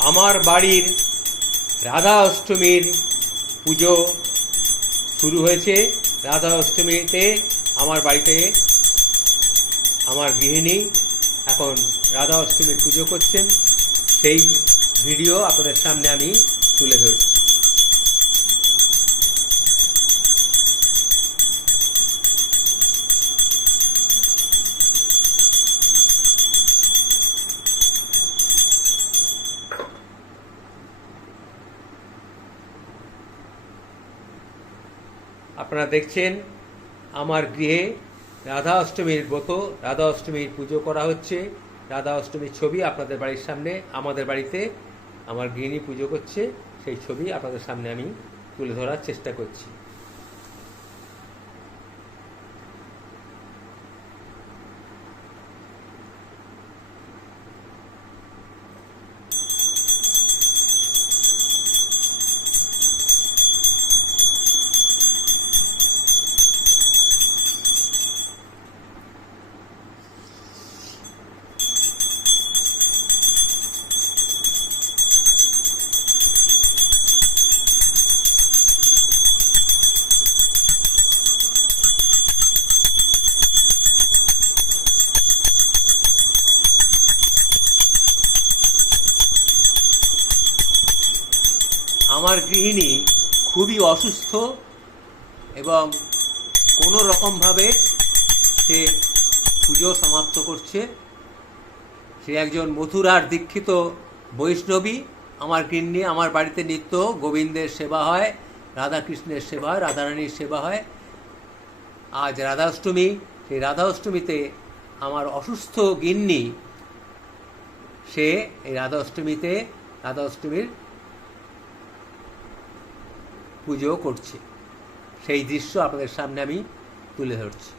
আমার বাড়ির রাধা অষ্টমীর পুজো শুরু হয়েছে। রাধা অষ্টমীতে আমার বাড়িতে আমার গৃহিণী এখন রাধা অষ্টমীর পুজো করছেন। সেই ভিডিও আপনাদের সামনে আমি তুলে ধরছি। আপনারা দেখছেন, আমার গৃহে রাধা অষ্টমীর ব্রত, রাধা অষ্টমীর পুজো করা হচ্ছে। রাধা অষ্টমীর ছবি আপনাদের বাড়ির সামনে, আমাদের বাড়িতে আমার গৃহিণী পুজো করছে। সেই ছবি আপনাদের সামনে আমি তুলে ধরার চেষ্টা করছি। আমার গৃহিণী খুবই অসুস্থ এবং কোনো রকমভাবে সে পুজো সমাপ্ত করছে। সে একজন মথুরার দীক্ষিত বৈষ্ণবী। আমার গৃহিণী, আমার বাড়িতে নিত্য গোবিন্দের সেবা হয়, রাধাকৃষ্ণের সেবা হয়, রাধারানীর সেবা হয়। আজ রাধাষ্টমী, সেই রাধাষ্টমীতে আমার অসুস্থ গিন্নি সে এই রাধা অষ্টমীতে রাধা অষ্টমীর পুজো করছে। সেই দৃশ্য আপনাদের সামনে আমি তুলে ধরছি।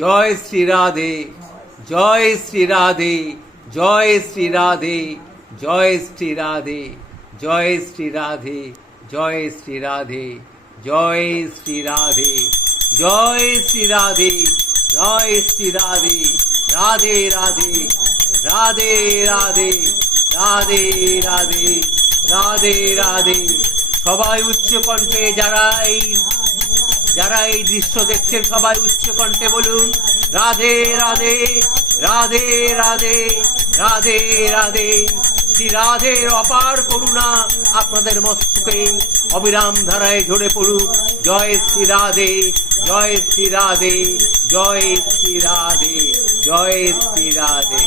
জয় শ্রী রাধে। জয় শ্রী রাধে, জয় শ্রী রাধে, জয় শ্রী রাধে, জয় শ্রী রাধে, জয় শ্রী রাধে, জয় শ্রী রাধে, জয় শ্রী রাধে, জয় শ্রী রাধে রাধে রাধে রাধে রাধে রাধে রাধে রাধে রাধে। সবাই উচ্চ কণ্ঠে যারা এই যারা এই দৃশ্য দেখছেন সবাই উচ্চ কণ্ঠে বলুন, রাধে রাধে রাধে রাধে রাধে রাধে। শ্রী রাধের অপার করুণা আপনাদের মস্তকে অবিরাম ধারায় ঝরে পড়ুক। জয় শ্রী রাধে, জয় শ্রী রাধে, জয় শ্রী রাধে, জয় শ্রী রাধে।